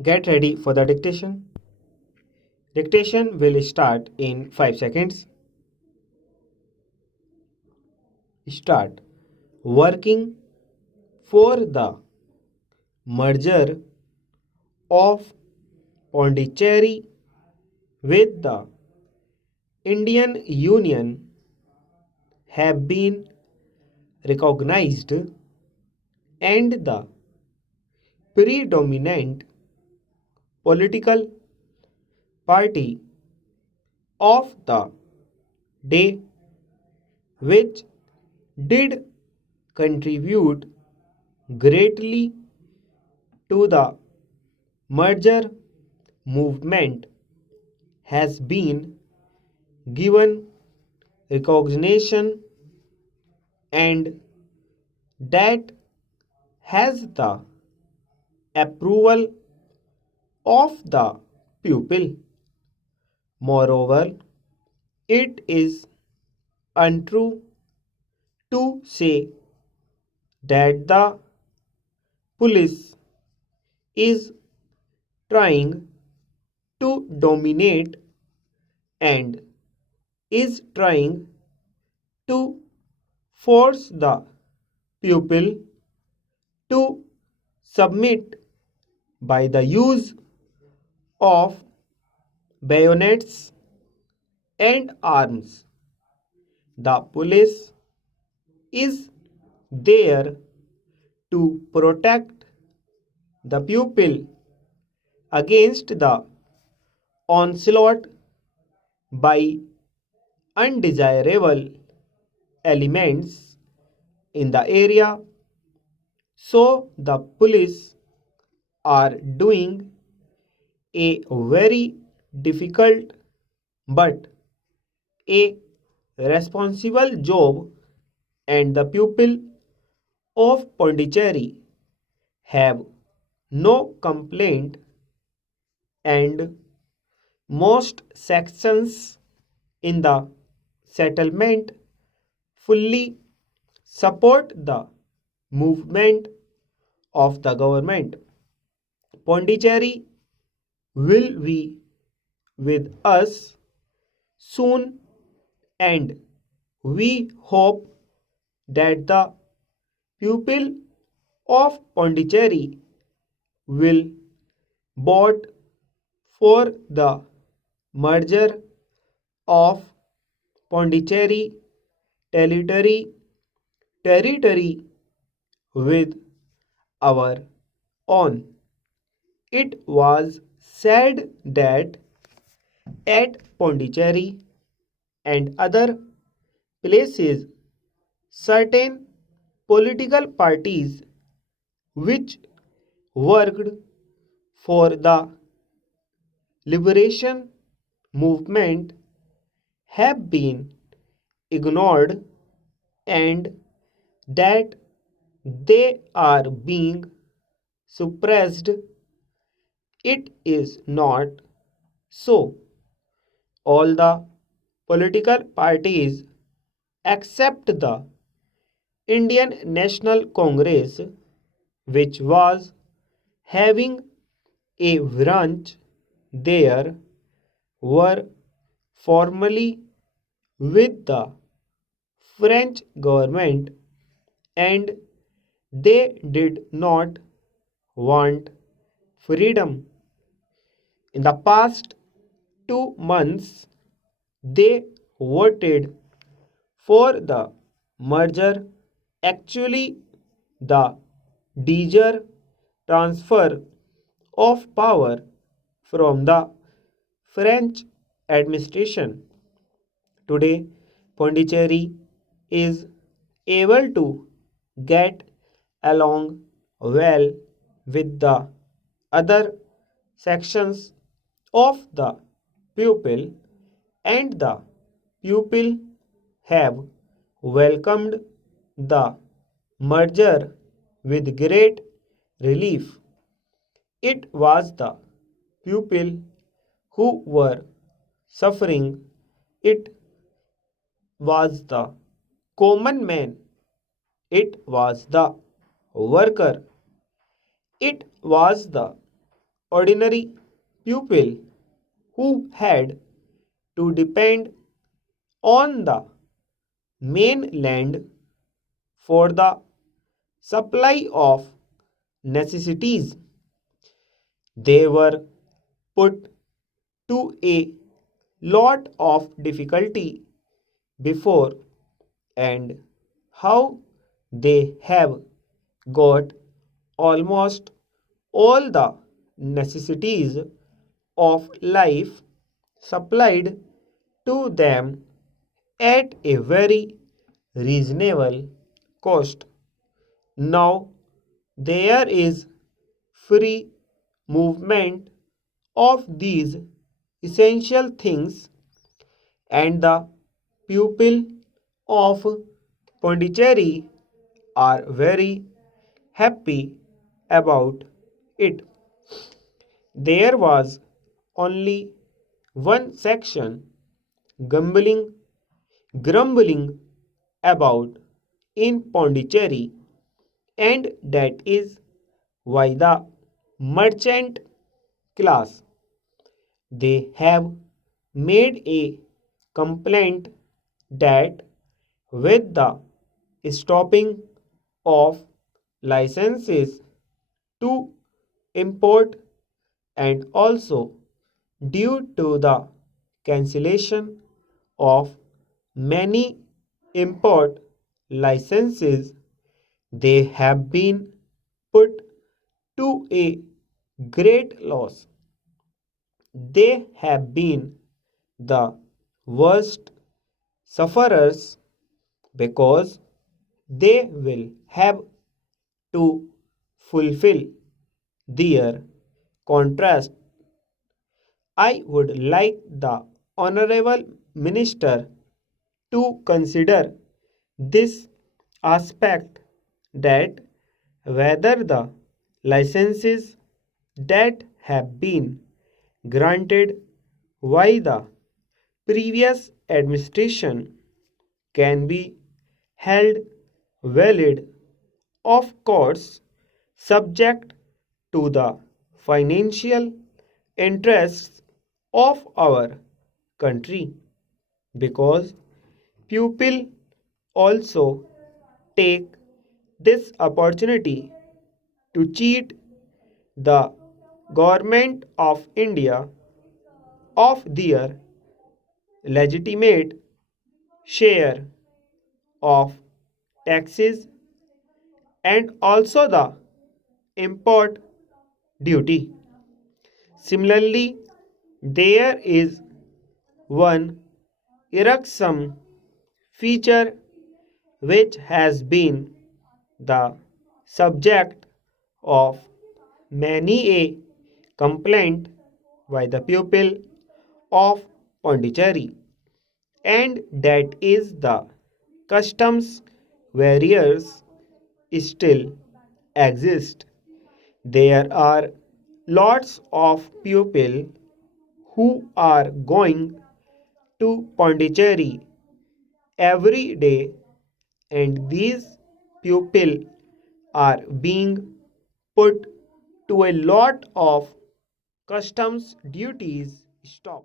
Get ready for the dictation. Dictation will start in 5 seconds. Start. Working for the merger of Pondicherry with the Indian Union have been recognized, and the predominant political party of the day, which did contribute greatly to the merger movement, has been given recognition, and that has the approval of the pupil. Moreover, it is untrue to say that the police is trying to dominate and is trying to force the pupil to submit by the use of bayonets and arms. The police is there to protect the pupil against the onslaught by undesirable elements in the area. So the police are doing a very difficult but a responsible job, and the people of Pondicherry have no complaint, and most sections in the settlement fully support the movement of the government. Pondicherry will be with us soon, and we hope that the people of Pondicherry will vote for the merger of Pondicherry territory with our own. It was said that at Pondicherry and other places, certain political parties which worked for the liberation movement have been ignored, and that they are being suppressed. It is not so. All the political parties except the Indian National Congress, which was having a branch there, were formally with the French government, and they did not want freedom. In the past 2 months, they voted for the merger. Actually, the de transfer of power from the French administration. Today, Pondicherry is able to get along well with the other sections of the pupil, and the pupil have welcomed the merger with great relief. It was the pupil who were suffering. It was the common man. It was the worker. It was the ordinary pupil who had to depend on the mainland for the supply of necessities. They were put to a lot of difficulty before, and how they have got almost all the necessities of life supplied to them at a very reasonable cost. Now there is free movement of these essential things, and the people of Pondicherry are very happy about it. There was only one section grumbling about in Pondicherry, and that is why the merchant class. They have made a complaint that with the stopping of licenses to import, and also due to the cancellation of many import licenses, they have been put to a great loss. They have been the worst sufferers because they will have to fulfill their contrast. I would like the Honorable Minister to consider this aspect, that whether the licenses that have been granted by the previous administration can be held valid, of course, subject to the financial interests of our country, because people also take this opportunity to cheat the government of India of their legitimate share of taxes, and also the import duty. Similarly, there is one irksome feature which has been the subject of many a complaint by the people of Pondicherry, and that is the customs barriers still exist. There are lots of people who are going to Pondicherry every day, and these people are being put to a lot of customs duties stop.